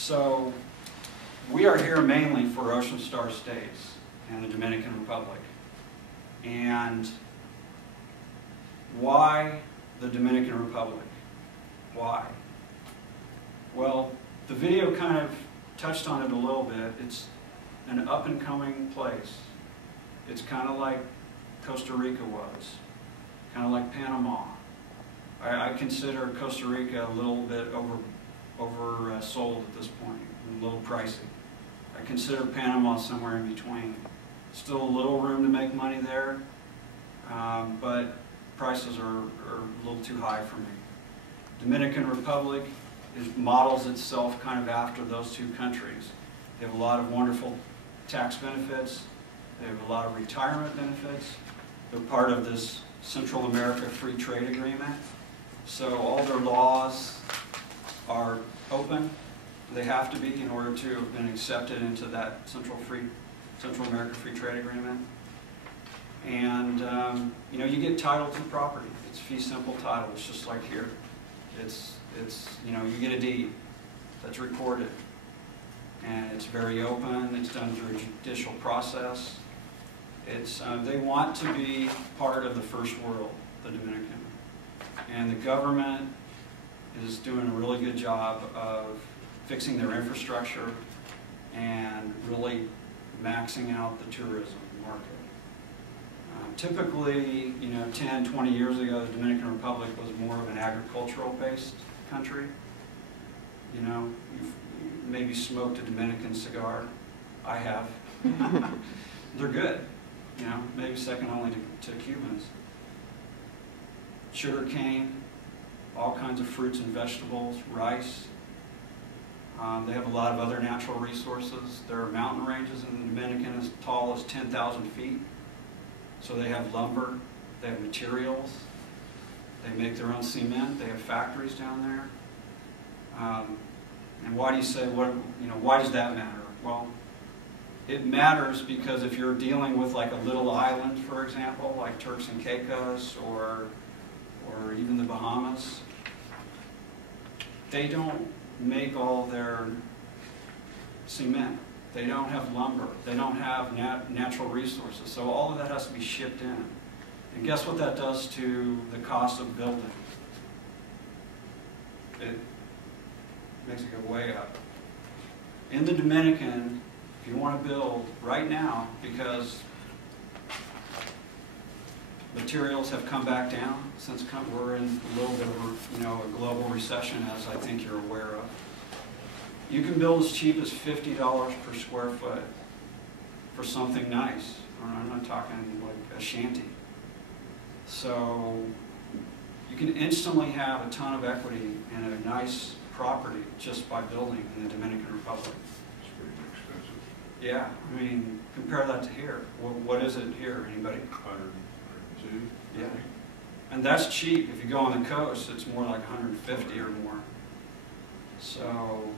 So we are here mainly for Ocean Star States and the Dominican Republic. And why the Dominican Republic? Why? Well, the video kind of touched on it a little bit. It's an up-and-coming place. It's kind of like Costa Rica was, kind of like Panama. I consider Costa Rica a little bit oversold at this point, a little pricey. I consider Panama somewhere in between. Still a little room to make money there, but prices are a little too high for me. Dominican Republic models itself kind of after those two countries. They have a lot of wonderful tax benefits. They have a lot of retirement benefits. They're part of this Central America Free Trade Agreement. So all their laws are open. They have to be in order to have been accepted into that Central America Free Trade Agreement. And you know, you get title to property. It's fee simple title. It's just like here. It's you know, you get a deed that's recorded, and it's very open. It's done through a judicial process. It's they want to be part of the first world, the Dominican, and the government is doing a really good job of fixing their infrastructure and really maxing out the tourism market. Typically, you know, 10, 20 years ago, the Dominican Republic was more of an agricultural-based country. You know, you've maybe smoked a Dominican cigar. I have. They're good. You know, maybe second only to Cubans. Sugar cane, all kinds of fruits and vegetables, rice. They have a lot of other natural resources. There are mountain ranges in the Dominican as tall as 10,000 feet. So they have lumber, they have materials, they make their own cement, they have factories down there. And why do you say, why does that matter? Well, it matters because if you're dealing with like a little island, for example, like Turks and Caicos or even the Bahamas, they don't make all their cement. They don't have lumber. They don't have natural resources. So all of that has to be shipped in. And guess what that does to the cost of building? It makes it go way up. In the Dominican, if you want to build right now, because materials have come back down since we're in a little bit of a global recession, as I think you're aware of. You can build as cheap as $50 per square foot for something nice. I'm not talking like a shanty. So you can instantly have a ton of equity in a nice property just by building in the Dominican Republic. It's pretty expensive. Yeah, I mean, compare that to here. What is it here? Anybody? 102. Yeah. And that's cheap. If you go on the coast, it's more like 150 or more. So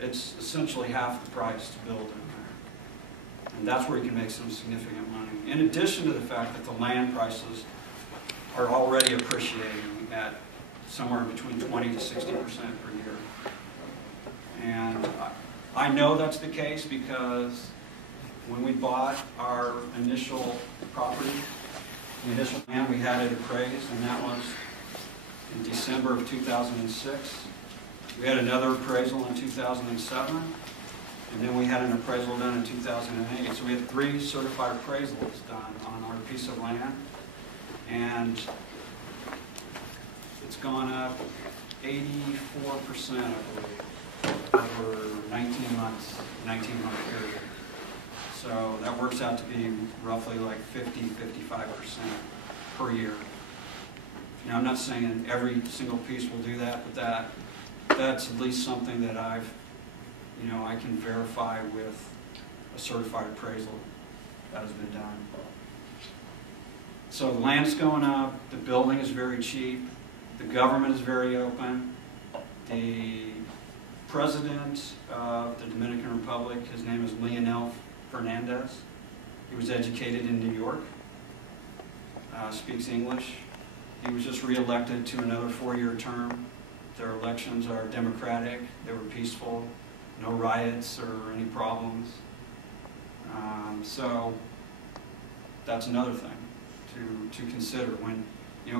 it's essentially half the price to build in there. And that's where you can make some significant money. In addition to the fact that the land prices are already appreciating at somewhere between 20 to 60% per year. And I know that's the case because when we bought our initial property, the initial land, we had it appraised, and that was in December of 2006. We had another appraisal in 2007, and then we had an appraisal done in 2008. So we had 3 certified appraisals done on our piece of land, and it's gone up 84%, I believe, over 19 months, 19-month period. So that works out to be roughly like 50–55% per year. Now, I'm not saying every single piece will do that, but that's at least something that I can verify with a certified appraisal that has been done. So the land's going up, the building is very cheap, the government is very open. The president of the Dominican Republic, his name is Leonel Fernandez. He was educated in New York, speaks English. He was just re-elected to another 4-year term. Their elections are democratic, they were peaceful, no riots or any problems. So that's another thing to consider when,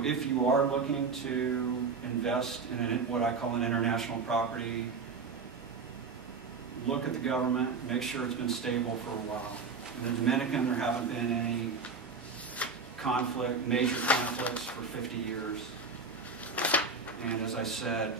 if you are looking to invest in what I call an international property, look at the government, make sure it's been stable for a while. In the Dominican, there haven't been any major conflicts for 50 years. And as I said,